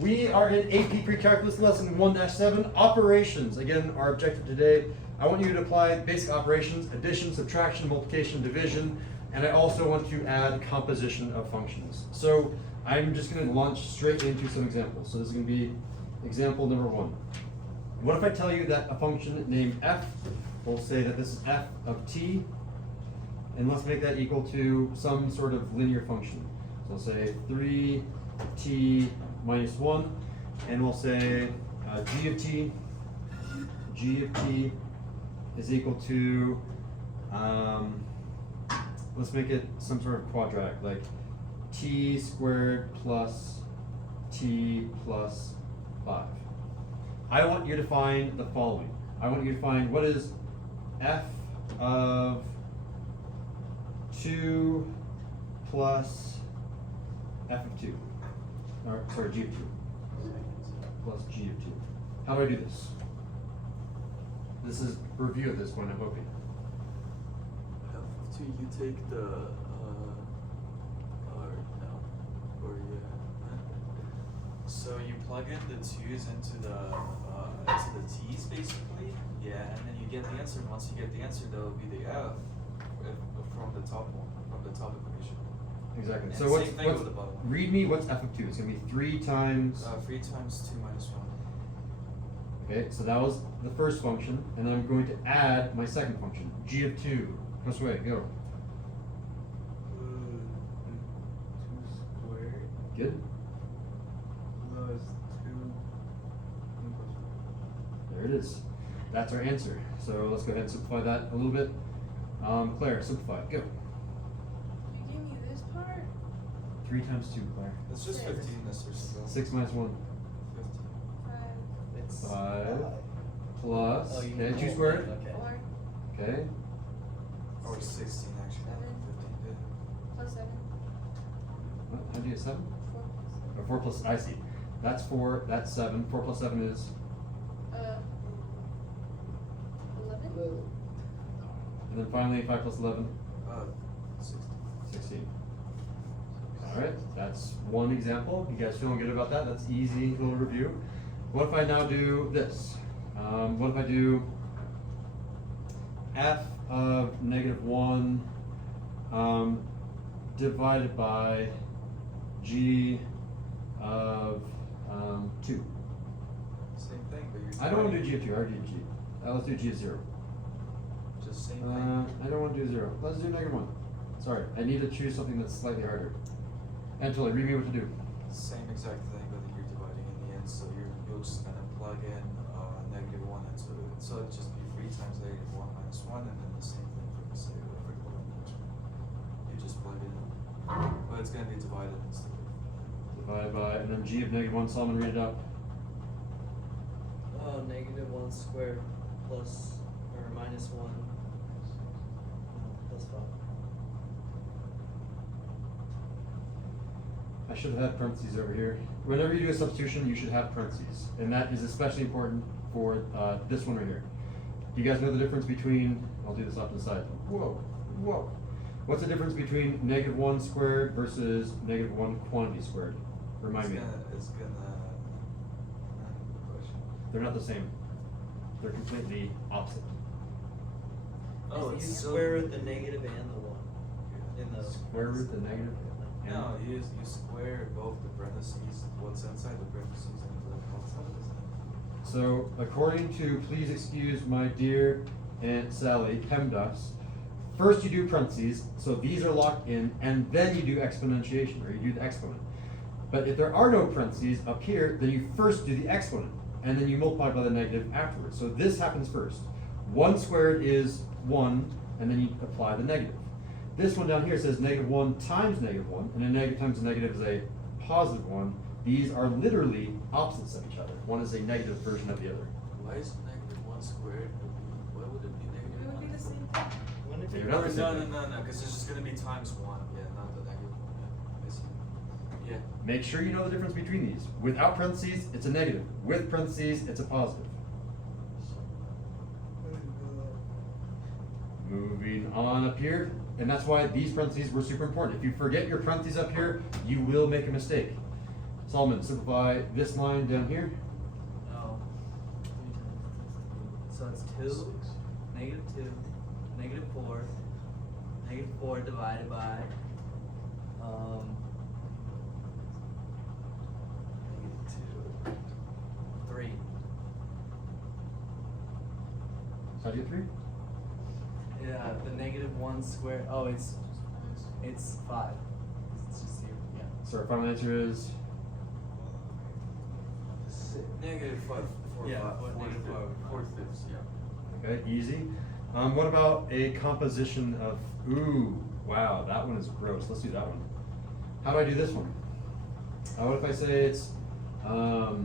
We are in AP Precalculus lesson 1-7, operations. Again, our objective today, I want you to apply basic operations, addition, subtraction, multiplication, division, and I also want to add composition of functions. So I'm just going to launch straight into some examples. So this is going to be example number 1. What if I tell you that a function named f, we'll say that this is f of t, and let's make that equal to some sort of linear function. So we'll say 3t minus 1, and we'll say g of t is equal to, let's make it some sort of quadratic, like t squared plus t plus 5. I want you to find the following. I want you to find what is f of 2 plus f of 2. Or, sorry, g of 2. Plus g of 2. How do I do this? This is review at this point, I'm hoping. F of 2, you take the so you plug in the 2's into the t's basically, yeah, and then you get the answer. Once you get the answer, that will be the f from the top one, from the top equation. Exactly. And So same thing with the bottom one. read me what's f of 2? It's going to be 3 times. 3 times 2 minus 1. Okay, so that was the first function, and I'm going to add my second function, g of 2. Which way? Go. 2 squared Good. plus 2 plus There it is. That's our answer. So let's go ahead and simplify that a little bit. Claire, simplify. Go. You gave me this part? 3 times 2, Claire. It's just 15 this or so. 6 minus 1. 15. 5, 5 plus. Oh, you Okay, 2 rolled squared. it, okay. 4, Okay. Or 16 actually. 7. 15. plus 7, What? How do you get 7? 4 plus Or 4 plus, I see. That's 4, that's 7. 4 plus 7 is? 11. And then finally 5 plus 11? 16. 16. Alright, that's one example. You guys feeling good about that? That's easy little review. What if I now do this? What if I do f of -1 divided by g of 2? Same thing, but you're I don't want to do g of 2, I already did g. Let's do g of 0. just same thing. I don't want to do 0. Let's do -1. Sorry, I need to choose something that's slightly harder. Anatoly, read me what to do. Same exact thing, but you're dividing in the end, so you're just gonna plug in -1 into it. So it'd just be 3 times -1 minus 1, and then the same thing for the sake of you just plug it in. But it's gonna be divided instead of. Divided by, and then g of -1, Solomon, read it out. -1 squared plus or minus 1 plus 5. I should have had parentheses over here. Whenever you do a substitution, you should have parentheses. And that is especially important for this one right here. Do you guys know the difference between, I'll do this off to the side. Whoa, whoa. What's the difference between -1 squared versus -1 quantity squared? Remind me. It's gonna. Question. They're not the same. They're completely opposite. Oh, you it's still. square root the negative and the 1 in the Square root the negative. No, you square both the parentheses, what's inside the parentheses and the outside. So, according to, please excuse my dear Aunt Sally, PEMDAS, first you do parentheses, so these are locked in, and then you do exponentiation, or you do the exponent. But if there are no parentheses up here, then you first do the exponent, and then you multiply by the negative afterwards. So this happens first. 1 squared is 1, and then you apply the negative. This one down here says -1 times -1, and a negative times a negative is a positive 1. These are literally opposites of each other. One is a negative version of the other. Why is -1 squared? Why would it be negative? It would be the same thing. Wouldn't it be You're No, not the same thing. no, because it's just gonna be times 1. Yeah, not the negative 1. Yeah, I see. Yeah. Make sure you know the difference between these. Without parentheses, it's a negative. With parentheses, it's a positive. Moving on up here, and that's why these parentheses were super important. If you forget your parentheses up here, you will make a mistake. Solomon, simplify this line down here. Oh. So it's 2, negative 2, negative 4, negative 4 divided by, negative 2, 3. So how do you get 3? Yeah, the negative 1 squared, oh, it's 5. It's just 0, yeah. So our final answer is Negative 5, 4, Yeah, 5, what, negative 4/5, yeah. okay, easy. What about a composition of ooh, wow, that one is gross. Let's do that one. How do I do this one? What if I say it's how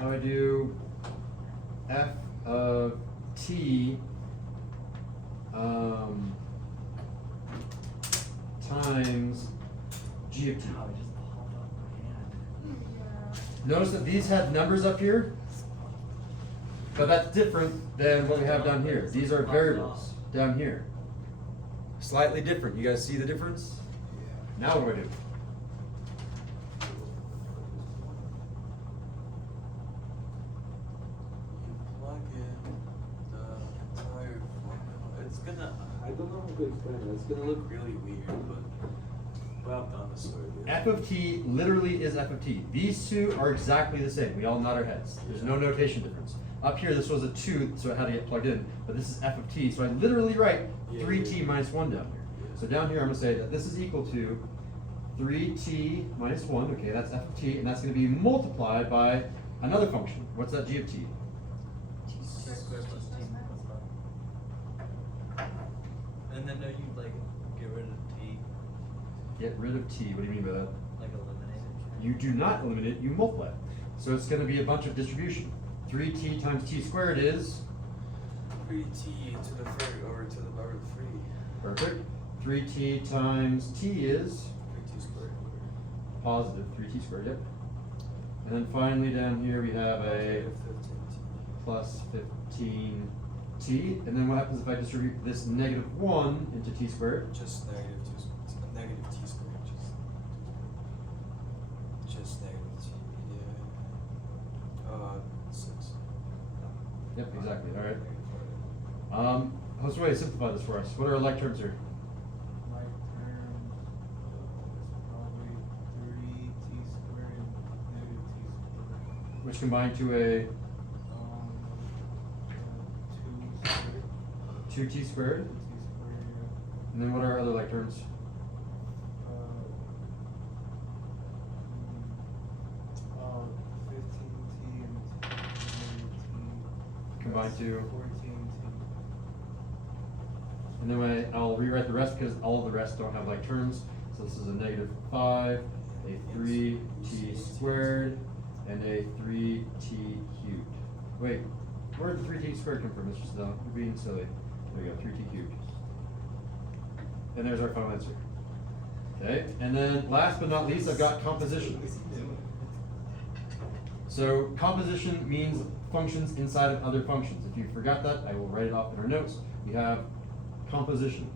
do I do f of t times g of t? Wow, it just popped off my hand. Yeah. Notice that these have numbers up here, but that's different than what we have down here. These are variables down here. Slightly different. You guys see the difference? Now what do I do? You plug in the entire formula. It's gonna, I don't know how to explain it. It's gonna look really weird, but I've done this already. F of t literally is f of t. These two are exactly the same. We all nod our heads. There's no notation difference. Up here, this was a 2, so it had to get plugged in. But this is f of t, so I literally write 3t minus 1 down here. So down here, I'm going to say that this is equal to 3t minus 1. Okay, that's f of t, and that's going to be multiplied by another function. What's that g of t? T squared plus T minus 5. And then no, you like get rid of T, Get rid of t. What do you mean by that? like eliminate it. You do not eliminate it, you multiply it. So it's going to be a bunch of distribution. 3t times t squared is 3t to the third over to the power of 3. perfect. 3t times t is 3t squared. positive 3t squared, yep. And then finally down here we have a Negative 15t. plus 15t. And then what happens if I distribute this negative 1 into t squared? Just negative 2 squared. Negative t squared. Just negative t. Yeah. 6. Yep, exactly. All right. Negative 5. Josue, simplify this for us. What are our like terms here? Like term is probably 3T squared and negative T squared. Which combine to a 2 squared. 2t squared. T squared, And then what are our other like terms? yeah. 15T and negative T. Combine That's to 14T. And then I'll rewrite the rest because all of the rest don't have like terms. So this is a negative 5, a 3t squared, and a 3t cubed. Wait, where did the 3t squared come from, Mr. Stone? You're being silly. There we go, 3t cubed. And there's our final answer. Okay, and then last but not least, I've got composition. So composition means functions inside of other functions. If you forgot that, I will write it off in our notes. We have composition,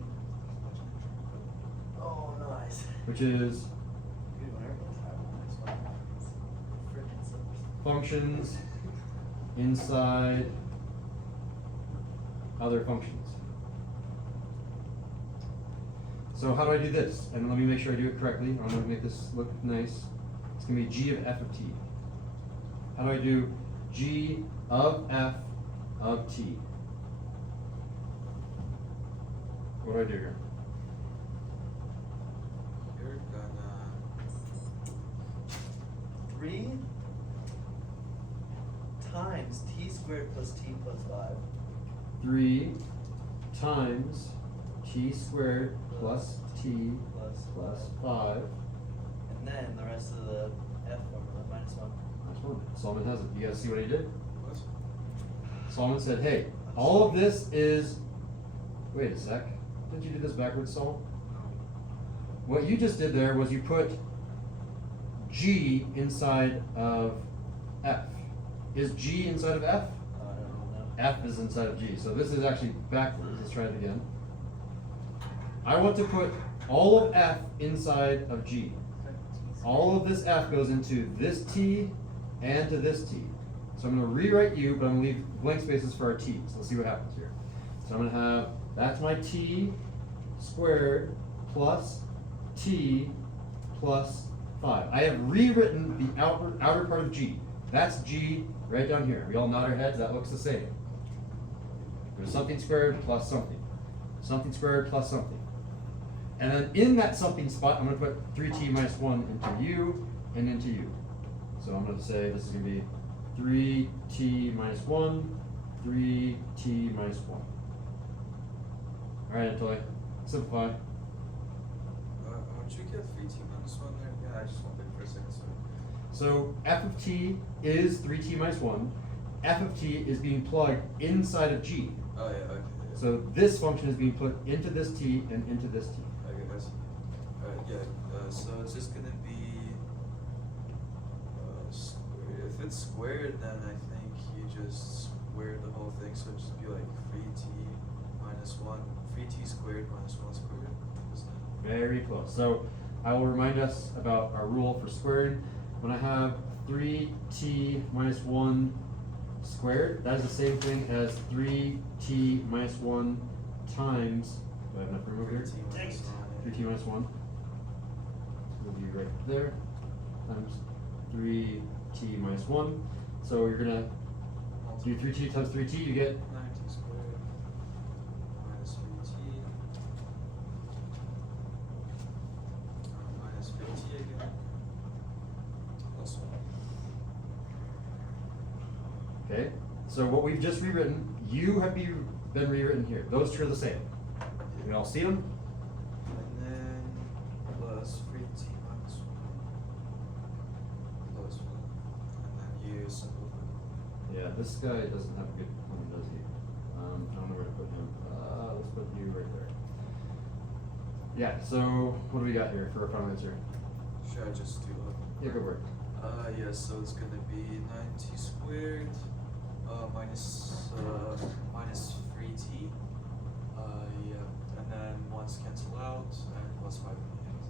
Oh, nice. which is Dude, when everyone's having this one, freaking sucks. functions inside other functions. So how do I do this? And let me make sure I do it correctly. I'm going to make this look nice. It's going to be g of f of t. How do I do g of f of t? What do I do here? You're gonna 3 times T squared plus T plus 5. 3 times t squared plus t plus 5. And then the rest of the F formula, minus 1. Nice one. Solomon has it. You guys see what he did? what? Solomon said, hey, all of this is, wait a sec. Didn't you do this backwards, Solomon? What you just did there was you put g inside of f. Is g inside of f? I don't know. F is inside of g. So this is actually backwards. Let's try it again. I want to put all of f inside of g. All of this f goes into this t and to this t. So I'm going to rewrite u, but I'm going to leave blank spaces for our t. So let's see what happens here. So I'm going to have, that's my t squared plus t plus 5. I have rewritten the outer part of g. That's g right down here. We all nod our heads, that looks the same. There's something squared plus something. Something squared plus something. And then in that something spot, I'm going to put 3t minus 1 into u and into u. So I'm going to say this is going to be 3t minus 1, 3t minus 1. Alright, Anatoly, simplify. Aren't you get 3t minus 1 there? Yeah, I just wondered for a second, sorry. So f of t is 3t minus 1. F of t is being plugged inside of g. Oh, yeah, okay. So this function is being put into this t and into this t. Okay, I see. Yeah, so it's just gonna be squared. If it's squared, then I think you just square the whole thing, so it'd just be like 3t minus 1, 3t squared minus 1 squared, isn't it? Very close. So I will remind us about our rule for squaring. When I have 3t minus 1 squared, that is the same thing as 3t minus 1 times, do I have enough room over here? 3t minus 1. 3t minus 1. So it'll be right there, times 3t minus 1. So you're going to do 3t times 3t, you get 9t squared minus 3t minus 3t again plus 1. Okay, so what we've just rewritten, you have been rewritten here. Those two are the same. We all see them? And then plus 3t minus 1 plus 1. And then you simplify. Yeah, this guy doesn't have a good one, does he? I don't know where to put him. Let's put you right there. Yeah, so what do we got here for a final answer? Should I just do Yeah, go for it. yeah, so it's gonna be 9t squared minus 3t. Yeah, and then ones cancel out and plus 5 in the end.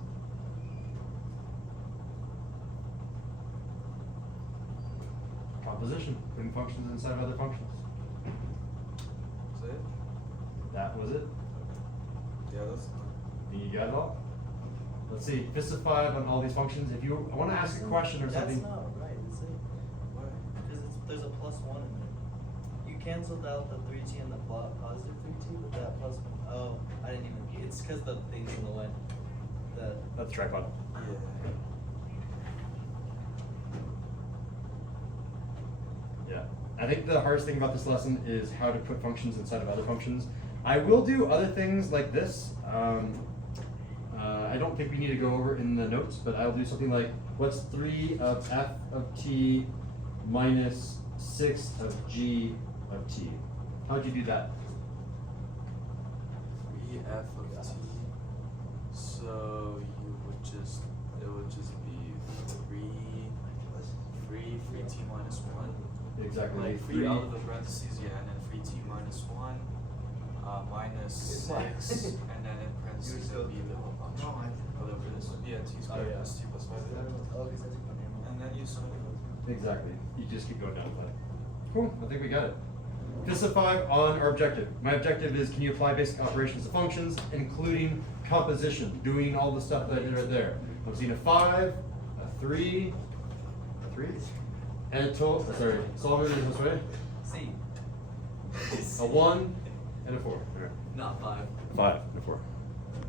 Composition, putting functions inside of other functions. Is that it? That was it. Yeah, that's fine. You got it all? Let's see, fist of 5 on all these functions. If you want to ask a question or something. That's not right, is it? Why? Because there's a plus 1 in there. You canceled out the 3t and the positive 3t, but that plus 1, oh, I didn't even, it's because the thing's in the way. That's tripod. Yeah. Yeah. I think the hardest thing about this lesson is how to put functions inside of other functions. I will do other things like this. I don't think we need to go over in the notes, but I'll do something like, what's 3 of f of t minus 6 of g of t? How'd you do that? 3f of t. So it would just be 3t minus 1. Exactly. Like 3 out of the parentheses, yeah, and then 3t minus 1 minus 6, and then in parentheses it'll be the whole function. Whatever it is. Yeah, t squared plus t plus 5. And then you simplify. Exactly. You just keep going down. Cool. I think we got it. Fist of 5 on our objective. My objective is, can you apply basic operations to functions, including composition, doing all the stuff that I did right there. I'm seeing a 5, a 3, and a total. Sorry, solve it this way. C. A 1 and a 4. All right. Not 5. 5 and a 4.